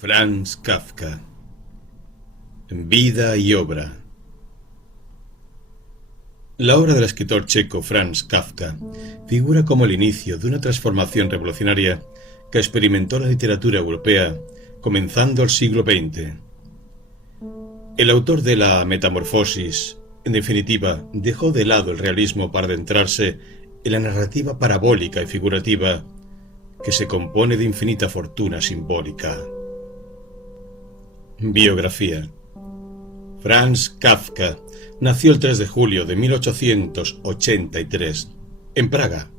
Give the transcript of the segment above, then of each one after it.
Franz Kafka. Vida y obra. La obra del escritor checo Franz Kafka figura como el inicio de una transformación revolucionaria que experimentó la literatura europea comenzando el siglo XX. El autor de La Metamorfosis, en definitiva, dejó de lado el realismo para adentrarse en la narrativa parabólica y figurativa que se compone de infinita fortuna simbólica. Biografía. Franz Kafka nació el 3 de julio de 1883 en Praga,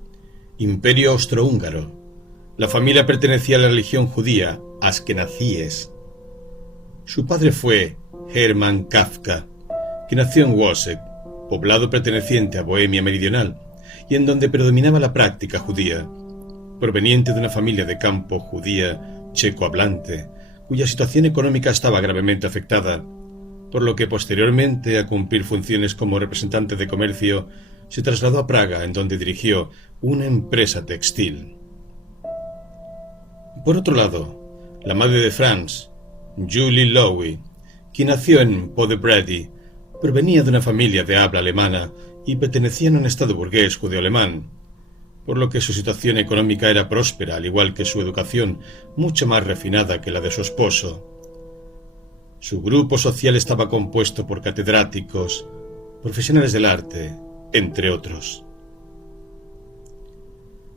Imperio Austrohúngaro. La familia pertenecía a la religión judía askenazíes. Su padre fue Hermann Kafka, que nació en Wosek, poblado perteneciente a Bohemia Meridional, y en donde predominaba la práctica judía, proveniente de una familia de campo judía checo-hablante, cuya situación económica estaba gravemente afectada, por lo que posteriormente, a cumplir funciones como representante de comercio, se trasladó a Praga, en donde dirigió una empresa textil. Por otro lado, la madre de Franz, Julie Lowy, quien nació en Podebrady, provenía de una familia de habla alemana y pertenecía a un estado burgués judeo-alemán, por lo que su situación económica era próspera, al igual que su educación, mucho más refinada que la de su esposo. Su grupo social estaba compuesto por catedráticos, profesionales del arte, entre otros.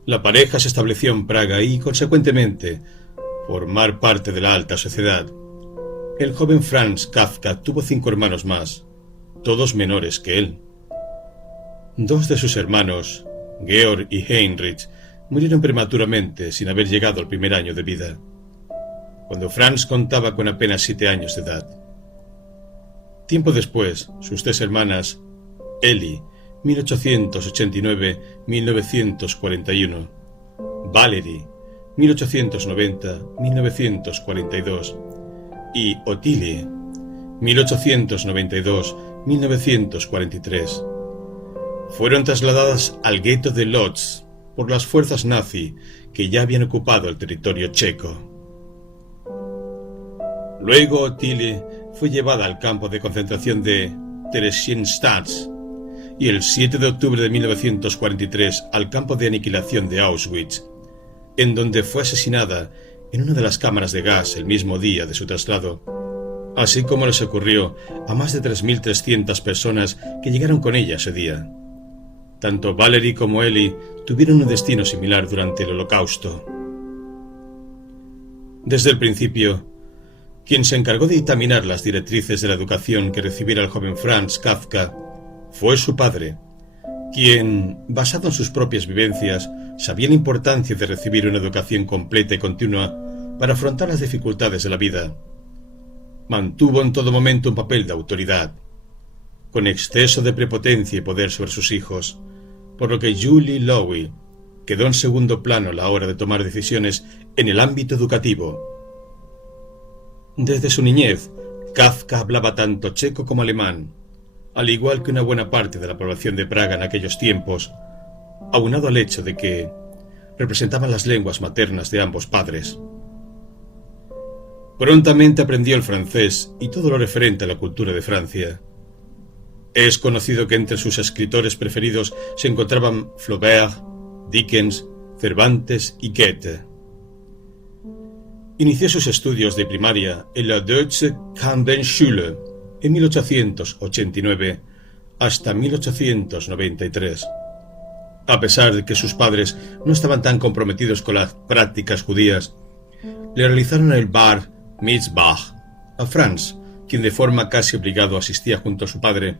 La pareja se estableció en Praga y, consecuentemente, formar parte de la alta sociedad. El joven Franz Kafka tuvo 5 hermanos más, todos menores que él. 2 de sus hermanos, Georg y Heinrich, murieron prematuramente sin haber llegado al primer año de vida, cuando Franz contaba con apenas 7 años de edad. Tiempo después, sus 3 hermanas, Ellie, 1889-1941, Valerie, 1890-1942, y Ottilie, 1892-1943, fueron trasladadas al gueto de Lodz por las fuerzas nazi que ya habían ocupado el territorio checo. Luego Ottilie fue llevada al campo de concentración de Theresienstadt y el 7 de octubre de 1943 al campo de aniquilación de Auschwitz, en donde fue asesinada en una de las cámaras de gas el mismo día de su traslado, así como les ocurrió a más de 3.300 personas que llegaron con ella ese día. Tanto Valerie como Ellie tuvieron un destino similar durante el Holocausto. Desde el principio, quien se encargó de dictaminar las directrices de la educación que recibiera el joven Franz Kafka fue su padre, quien, basado en sus propias vivencias, sabía la importancia de recibir una educación completa y continua para afrontar las dificultades de la vida. Mantuvo en todo momento un papel de autoridad, con exceso de prepotencia y poder sobre sus hijos, por lo que Julie Lowy quedó en segundo plano a la hora de tomar decisiones en el ámbito educativo. Desde su niñez, Kafka hablaba tanto checo como alemán, al igual que una buena parte de la población de Praga en aquellos tiempos, aunado al hecho de que representaban las lenguas maternas de ambos padres. Prontamente aprendió el francés y todo lo referente a la cultura de Francia. Es conocido que entre sus escritores preferidos se encontraban Flaubert, Dickens, Cervantes y Goethe. Inició sus estudios de primaria en la Deutsche Knabenschule en 1889 hasta 1893. A pesar de que sus padres no estaban tan comprometidos con las prácticas judías, le realizaron el Bar Mitzvah a Franz, quien de forma casi obligada asistía junto a su padre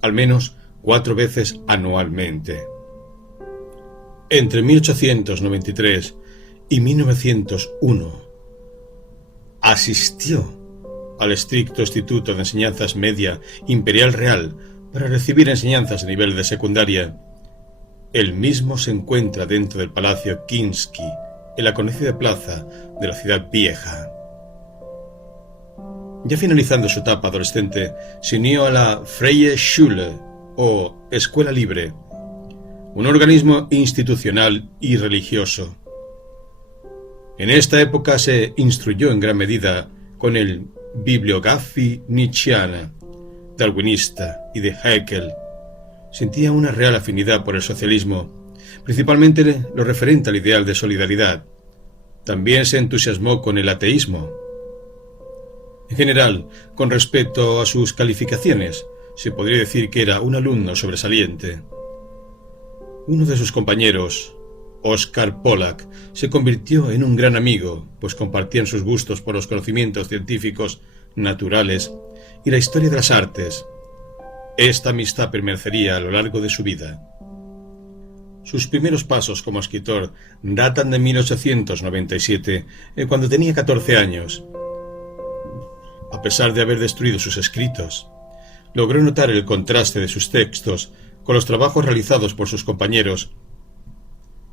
al menos 4 veces anualmente. Entre 1893 y 1901 asistió al estricto Instituto de Enseñanzas Media Imperial Real para recibir enseñanzas de nivel de secundaria. El mismo se encuentra dentro del Palacio Kinsky, en la conocida plaza de la ciudad vieja. Ya finalizando su etapa adolescente, se unió a la Freie Schule, o Escuela Libre, un organismo institucional y religioso. En esta época se instruyó en gran medida con el Bibliografia Nietzscheana, darwinista y de Haeckel. Sentía una real afinidad por el socialismo, principalmente lo referente al ideal de solidaridad. También se entusiasmó con el ateísmo. En general, con respecto a sus calificaciones, se podría decir que era un alumno sobresaliente. Uno de sus compañeros, Oscar Pollack, se convirtió en un gran amigo, pues compartían sus gustos por los conocimientos científicos, naturales y la historia de las artes. Esta amistad permanecería a lo largo de su vida. Sus primeros pasos como escritor datan de 1897, cuando tenía 14 años. A pesar de haber destruido sus escritos, logró notar el contraste de sus textos con los trabajos realizados por sus compañeros,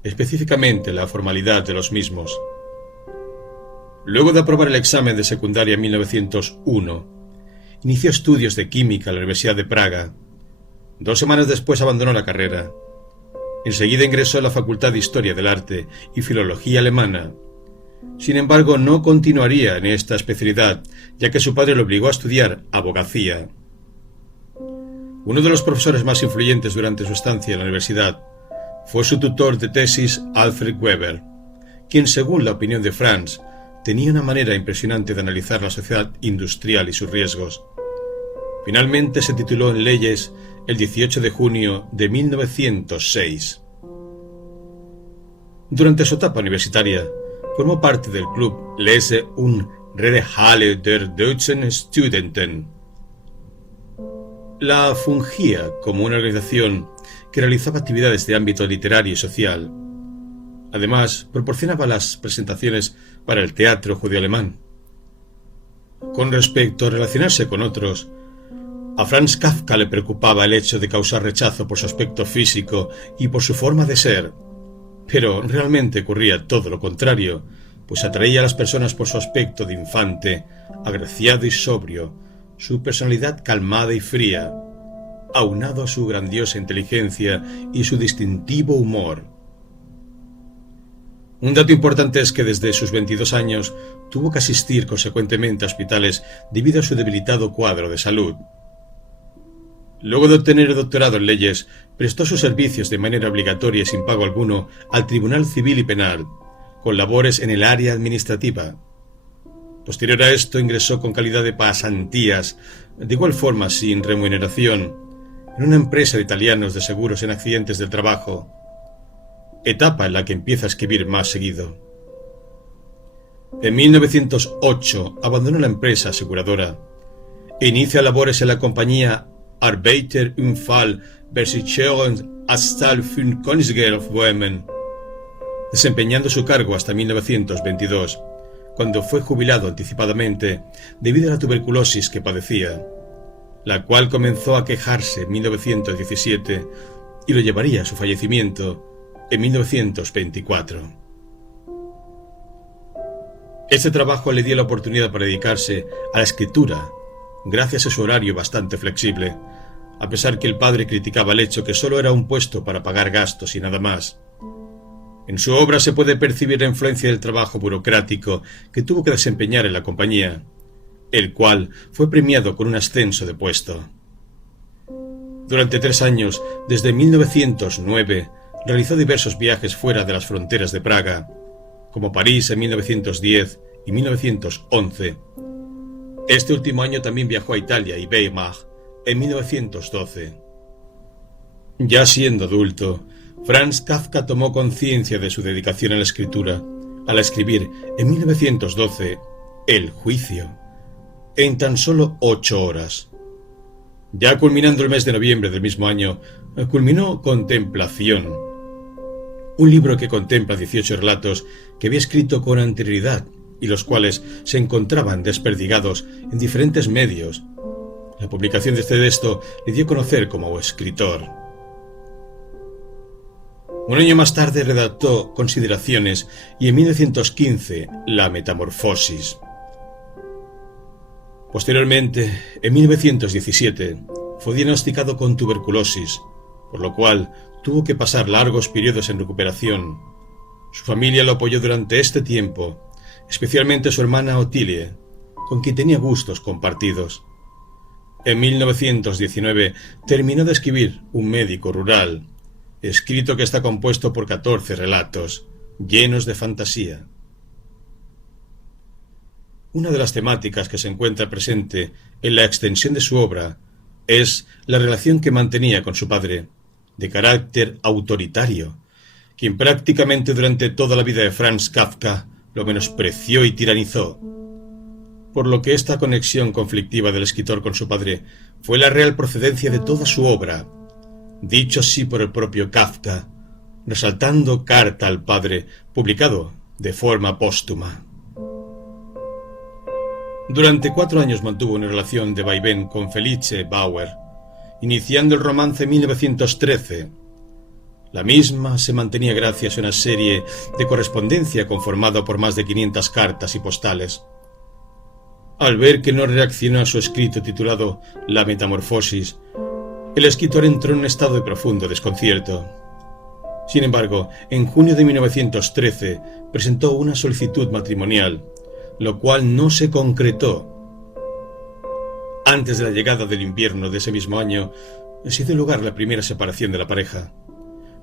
específicamente la formalidad de los mismos. Luego de aprobar el examen de secundaria en 1901, inició estudios de química en la Universidad de Praga. 2 semanas después abandonó la carrera. Enseguida ingresó a la Facultad de Historia del Arte y Filología Alemana. Sin embargo, no continuaría en esta especialidad, ya que su padre lo obligó a estudiar abogacía. Uno de los profesores más influyentes durante su estancia en la universidad fue su tutor de tesis, Alfred Weber, quien, según la opinión de Franz, tenía una manera impresionante de analizar la sociedad industrial y sus riesgos. Finalmente se tituló en leyes el 18 de junio de 1906. Durante su etapa universitaria, formó parte del club Lese und Redehalle der Deutschen Studenten. La fungía como una organización que realizaba actividades de ámbito literario y social. Además, proporcionaba las presentaciones para el teatro judío-alemán. Con respecto a relacionarse con otros, a Franz Kafka le preocupaba el hecho de causar rechazo por su aspecto físico y por su forma de ser, pero realmente ocurría todo lo contrario, pues atraía a las personas por su aspecto de infante, agraciado y sobrio, su personalidad calmada y fría, aunado a su grandiosa inteligencia y su distintivo humor. Un dato importante es que desde sus 22 años tuvo que asistir consecuentemente a hospitales debido a su debilitado cuadro de salud. Luego de obtener el doctorado en leyes, prestó sus servicios de manera obligatoria y sin pago alguno al Tribunal Civil y Penal, con labores en el área administrativa. Posterior a esto ingresó con calidad de pasantías, de igual forma sin remuneración, en una empresa de italianos de seguros en accidentes del trabajo, etapa en la que empieza a escribir más seguido. En 1908 abandonó la empresa aseguradora e inicia labores en la compañía Arbeiterunfallversicherungsanstalt für Königsberg Böhmen, desempeñando su cargo hasta 1922, cuando fue jubilado anticipadamente debido a la tuberculosis que padecía, la cual comenzó a quejarse en 1917 y lo llevaría a su fallecimiento en 1924. Este trabajo le dio la oportunidad para dedicarse a la escritura, gracias a su horario bastante flexible, a pesar que el padre criticaba el hecho que solo era un puesto para pagar gastos y nada más. En su obra se puede percibir la influencia del trabajo burocrático que tuvo que desempeñar en la compañía, el cual fue premiado con un ascenso de puesto. Durante 3 años, desde 1909, realizó diversos viajes fuera de las fronteras de Praga, como París en 1910 y 1911. Este último año también viajó a Italia y Weimar en 1912. Ya siendo adulto, Franz Kafka tomó conciencia de su dedicación a la escritura, al escribir en 1912 El juicio, en tan solo 8 horas. Ya culminando el mes de noviembre del mismo año, culminó Contemplación, un libro que contempla 18 relatos que había escrito con anterioridad y los cuales se encontraban desperdigados en diferentes medios. La publicación de este texto le dio a conocer como escritor. Un año más tarde redactó Consideraciones y en 1915 La Metamorfosis. Posteriormente, en 1917, fue diagnosticado con tuberculosis, por lo cual tuvo que pasar largos periodos en recuperación. Su familia lo apoyó durante este tiempo, especialmente su hermana Ottilie, con quien tenía gustos compartidos. En 1919 terminó de escribir Un médico rural, escrito que está compuesto por 14 relatos, llenos de fantasía. Una de las temáticas que se encuentra presente en la extensión de su obra es la relación que mantenía con su padre, de carácter autoritario, quien prácticamente durante toda la vida de Franz Kafka lo menospreció y tiranizó, por lo que esta conexión conflictiva del escritor con su padre fue la real procedencia de toda su obra, dicho así por el propio Kafka, resaltando Carta al padre, publicado de forma póstuma. Durante 4 años mantuvo una relación de vaivén con Felice Bauer, iniciando el romance en 1913. La misma se mantenía gracias a una serie de correspondencia conformada por más de 500 cartas y postales. Al ver que no reaccionó a su escrito titulado La Metamorfosis, el escritor entró en un estado de profundo desconcierto. Sin embargo, en junio de 1913 presentó una solicitud matrimonial, lo cual no se concretó. Antes de la llegada del invierno de ese mismo año, se dio lugar la primera separación de la pareja,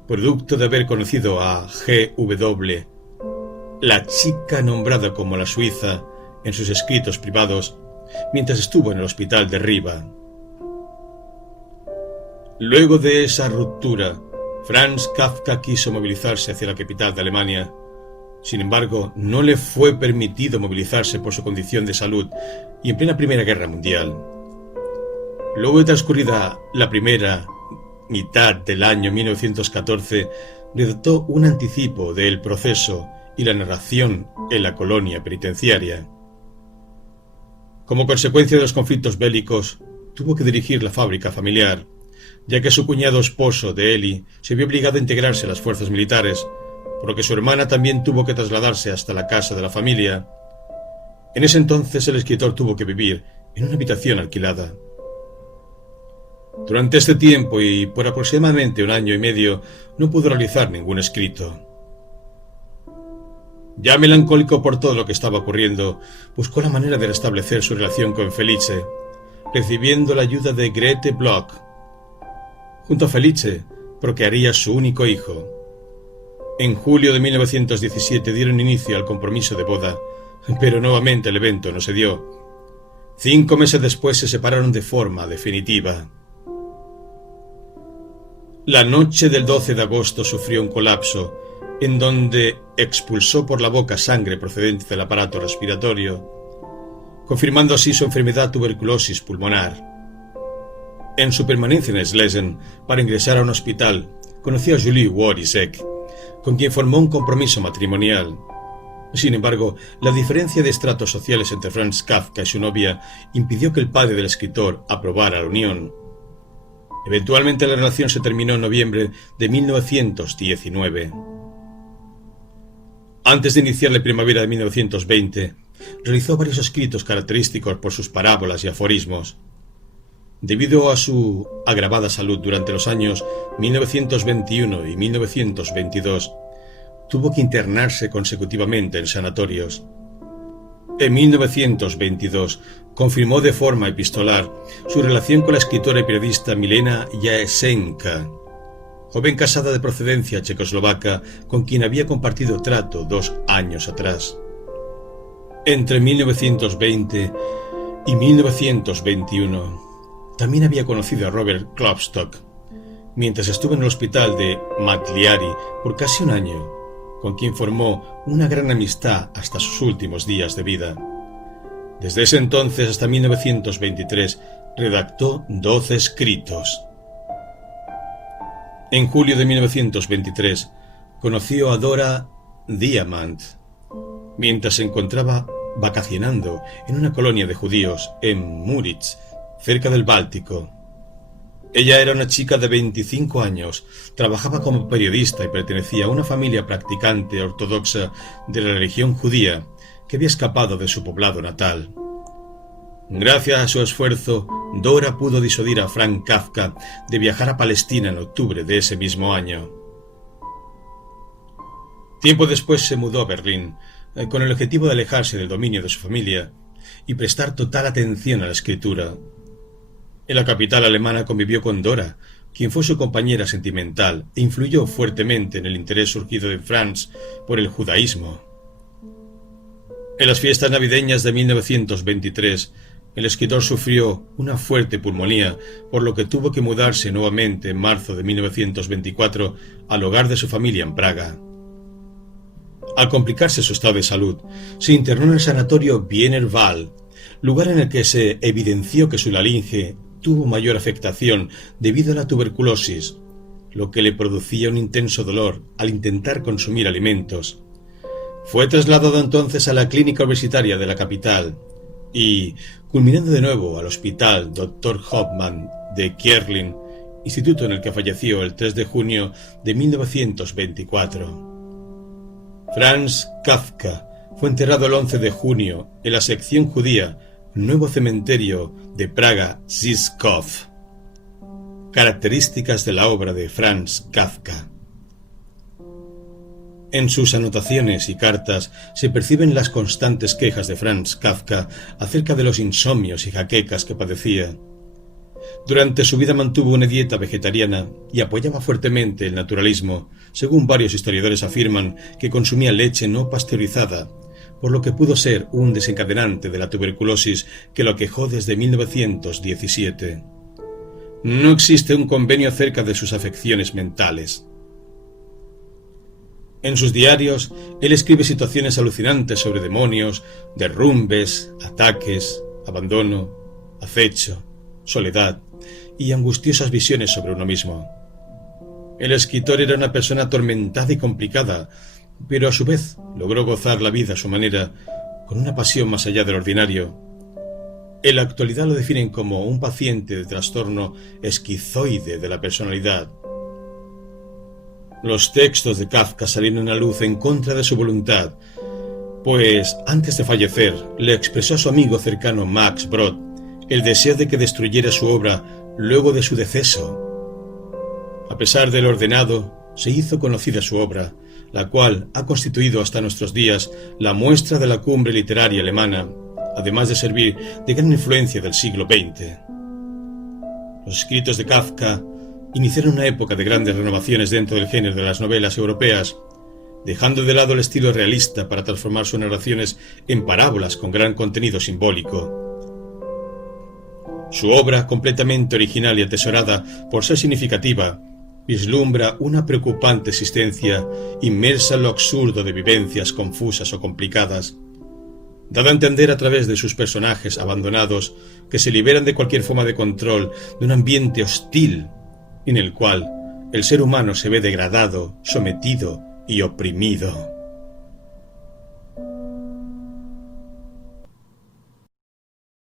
producto de haber conocido a G.W., la chica nombrada como la Suiza en sus escritos privados, mientras estuvo en el hospital de Riva. Luego de esa ruptura, Franz Kafka quiso movilizarse hacia la capital de Alemania. Sin embargo, no le fue permitido movilizarse por su condición de salud y en plena Primera Guerra Mundial. Luego de transcurrida la primera mitad del año 1914, redactó un anticipo del proceso y la narración en la colonia penitenciaria. Como consecuencia de los conflictos bélicos, tuvo que dirigir la fábrica familiar, ya que su cuñado esposo de Eli se vio obligado a integrarse a las fuerzas militares, por lo que su hermana también tuvo que trasladarse hasta la casa de la familia. En ese entonces el escritor tuvo que vivir en una habitación alquilada. Durante este tiempo y por aproximadamente 1 año y medio no pudo realizar ningún escrito. Ya melancólico por todo lo que estaba ocurriendo, buscó la manera de restablecer su relación con Felice, recibiendo la ayuda de Grete Bloch. Junto a Felice procrearía su único hijo. En julio de 1917 dieron inicio al compromiso de boda, pero nuevamente el evento no se dio. 5 meses después se separaron de forma definitiva. La noche del 12 de agosto sufrió un colapso, en donde expulsó por la boca sangre procedente del aparato respiratorio, confirmando así su enfermedad tuberculosis pulmonar. En su permanencia en Schlesien, para ingresar a un hospital, conoció a Julie Worisek, con quien formó un compromiso matrimonial. Sin embargo, la diferencia de estratos sociales entre Franz Kafka y su novia impidió que el padre del escritor aprobara la unión. Eventualmente la relación se terminó en noviembre de 1919. Antes de iniciar la primavera de 1920, realizó varios escritos característicos por sus parábolas y aforismos. Debido a su agravada salud durante los años 1921 y 1922, tuvo que internarse consecutivamente en sanatorios. En 1922 confirmó de forma epistolar su relación con la escritora y periodista Milena Jasenka, joven casada de procedencia checoslovaca con quien había compartido trato 2 años atrás. Entre 1920 y 1921 también había conocido a Robert Klopstock, mientras estuvo en el hospital de Cagliari por casi 1 año, con quien formó una gran amistad hasta sus últimos días de vida. Desde ese entonces hasta 1923 redactó 12 escritos. En julio de 1923 conoció a Dora Diamant, mientras se encontraba vacacionando en una colonia de judíos en Müritz, cerca del Báltico. Ella era una chica de 25 años, trabajaba como periodista y pertenecía a una familia practicante ortodoxa de la religión judía que había escapado de su poblado natal. Gracias a su esfuerzo, Dora pudo disuadir a Franz Kafka de viajar a Palestina en octubre de ese mismo año. Tiempo después se mudó a Berlín, con el objetivo de alejarse del dominio de su familia y prestar total atención a la escritura. En la capital alemana convivió con Dora, quien fue su compañera sentimental e influyó fuertemente en el interés surgido en Franz por el judaísmo. En las fiestas navideñas de 1923, el escritor sufrió una fuerte pulmonía, por lo que tuvo que mudarse nuevamente en marzo de 1924 al hogar de su familia en Praga. Al complicarse su estado de salud, se internó en el sanatorio Wienerwald, lugar en el que se evidenció que su laringe tuvo mayor afectación debido a la tuberculosis, lo que le producía un intenso dolor al intentar consumir alimentos. Fue trasladado entonces a la clínica universitaria de la capital y, culminando de nuevo al hospital Dr. Hoffmann de Kierling, instituto en el que falleció el 3 de junio de 1924. Franz Kafka fue enterrado el 11 de junio en la sección judía Nuevo Cementerio de Praga Žižkov. Características de la obra de Franz Kafka. En sus anotaciones y cartas se perciben las constantes quejas de Franz Kafka acerca de los insomnios y jaquecas que padecía. Durante su vida mantuvo una dieta vegetariana y apoyaba fuertemente el naturalismo. Según varios historiadores afirman que consumía leche no pasteurizada, por lo que pudo ser un desencadenante de la tuberculosis que lo aquejó desde 1917. No existe un convenio acerca de sus afecciones mentales. En sus diarios, él escribe situaciones alucinantes sobre demonios, derrumbes, ataques, abandono, acecho, soledad y angustiosas visiones sobre uno mismo. El escritor era una persona atormentada y complicada, pero a su vez logró gozar la vida a su manera, con una pasión más allá del ordinario. En la actualidad lo definen como un paciente de trastorno esquizoide de la personalidad. Los textos de Kafka salieron a luz en contra de su voluntad, pues antes de fallecer le expresó a su amigo cercano Max Brod el deseo de que destruyera su obra luego de su deceso. A pesar del ordenado, se hizo conocida su obra, la cual ha constituido hasta nuestros días la muestra de la cumbre literaria alemana, además de servir de gran influencia del siglo XX. Los escritos de Kafka iniciaron una época de grandes renovaciones dentro del género de las novelas europeas, dejando de lado el estilo realista para transformar sus narraciones en parábolas con gran contenido simbólico. Su obra, completamente original y atesorada por ser significativa, vislumbra una preocupante existencia inmersa en lo absurdo de vivencias confusas o complicadas, dada a entender a través de sus personajes abandonados que se liberan de cualquier forma de control de un ambiente hostil en el cual el ser humano se ve degradado, sometido y oprimido.